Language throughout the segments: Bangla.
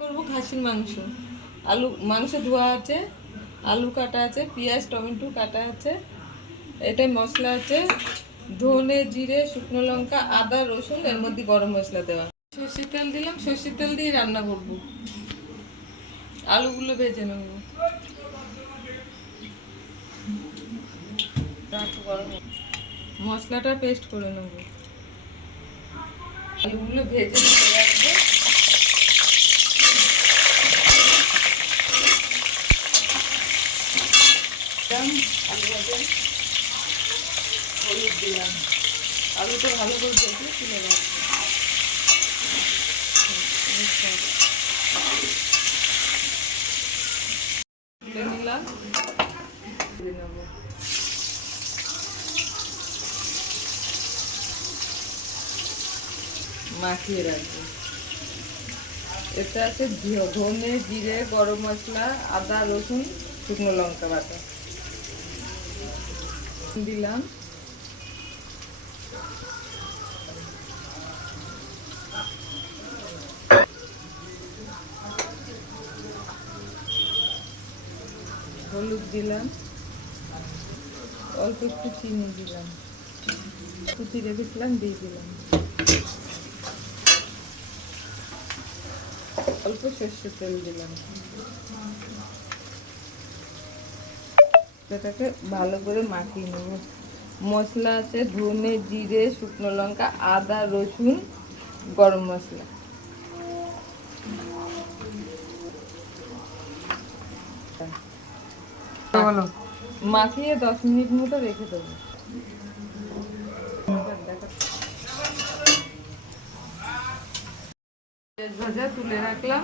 করবো খাসির মাংস। আলু মাংস ধোয়া আছে, আলু কাটা আছে, পেঁয়াজ টমেটো কাটা আছে, এটাই মশলা আছে, ধনে জিরে শুকনো লঙ্কা আদা রসুন, এর মধ্যে গরম মশলা দেওয়া। সর্ষের তেল দিলাম, সর্ষের তেল দিয়ে রান্না করবো। আলুগুলো ভেজে নেব। মশলাটা পেস্ট করে নেব। আলুগুলো ভেজে নিয়ে রাখবো। আলু ভাজা হলুদ দিলাম, আলুটা ভালো করে ভেজে তুলে রাখবো। তুলে নিলাম, দিয়ে নেবো। মাখিয়ে রাখবো। এটা আছে ধনে জিরে গরম মশলা আদা রসুন শুকনো লঙ্কা বাটা দিলাম। হলুদ দিলাম, অল্প একটু চিনি দিলাম, কুচি রেখেছিলাম দিয়ে দিলাম, অল্প সর্ষের তেল দিলাম। এটাকে ভালো করে মাখিয়ে নেব। মশলা আছে ধনে জিরে শুকনো লঙ্কা আদা রসুন গরম মশলা। মাখিয়ে 10 মিনিট মতো রেখে দেবো। পেঁয়াজ ভাজা তুলে রাখলাম,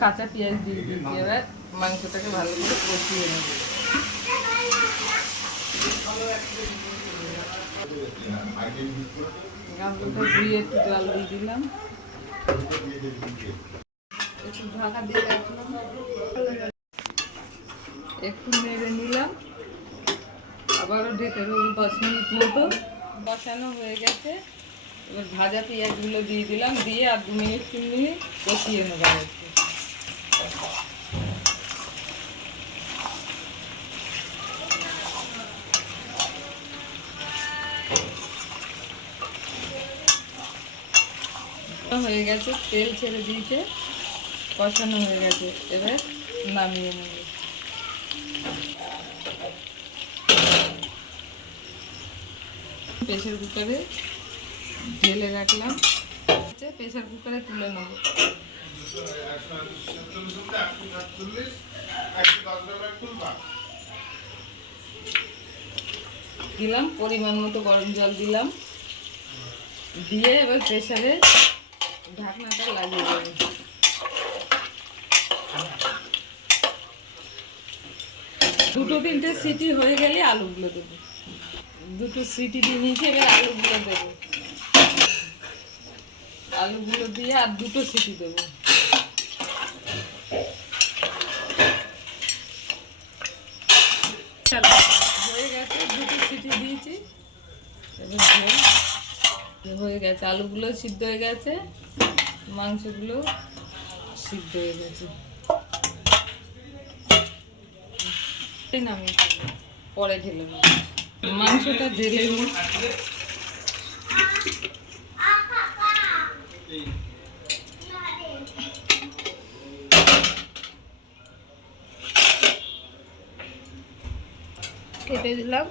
কাঁচা পেঁয়াজ দিয়ে দিয়েছি। এবার মাংসটাকে ভালো করে কষিয়ে নেব। গামলাটা ধুয়ে একটু জল দিয়ে দিলাম, একটু ঢাকা দিয়ে রাখলাম, একটু নেড়ে নিলাম, আবারও ঢেকে দেবো 10 মিনিট মতো। কষানো হয়ে গেছে, এবার ভাজা পেঁয়াজগুলো দিয়ে দিলাম, দিয়ে আর 2 মিনিট 3 মিনিট কষিয়ে নেবো। হয়ে গেছে, তেল ছেড়ে দিয়েছে, কষানো হয়ে গেছে, এবার নামিয়ে নেব। প্রেসার কুকারে ঢেলে রাখলাম, প্রেসার কুকারে তুলে নেব। দিলাম পরিমাণ মতো গরম জল দিলাম, দিয়ে এবার প্রেসারে ঢাকনাটা লাগিয়ে দেবো। দুটো তিনটে সিটি হয়ে গেলে আলুগুলো দেবো। দুটো সিটি দিয়ে নিয়েছি, এবার আলুগুলো দেবো। আলুগুলো দিয়ে আর দুটো সিটি দেবো। হয়ে গেছে, দুটো সিটি দিয়েছি, এবার হয়ে গেছে, আলুগুলো সিদ্ধ হয়ে গেছে, মাংসগুলো সিদ্ধ হয়ে গেছে। নামিয়ে পরে ঢেলে নেব। মাংসটা ঢেলে কেটে দিলাম।